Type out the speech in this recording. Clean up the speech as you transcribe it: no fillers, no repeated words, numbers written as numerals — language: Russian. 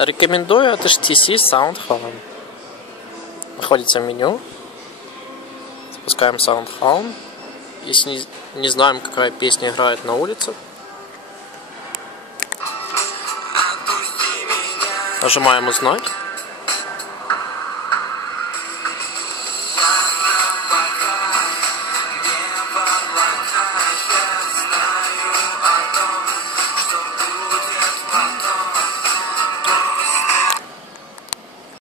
Рекомендую от HTC SoundHound. Находится в меню. Запускаем SoundHound. Если не знаем, какая песня играет на улице, нажимаем «Узнать».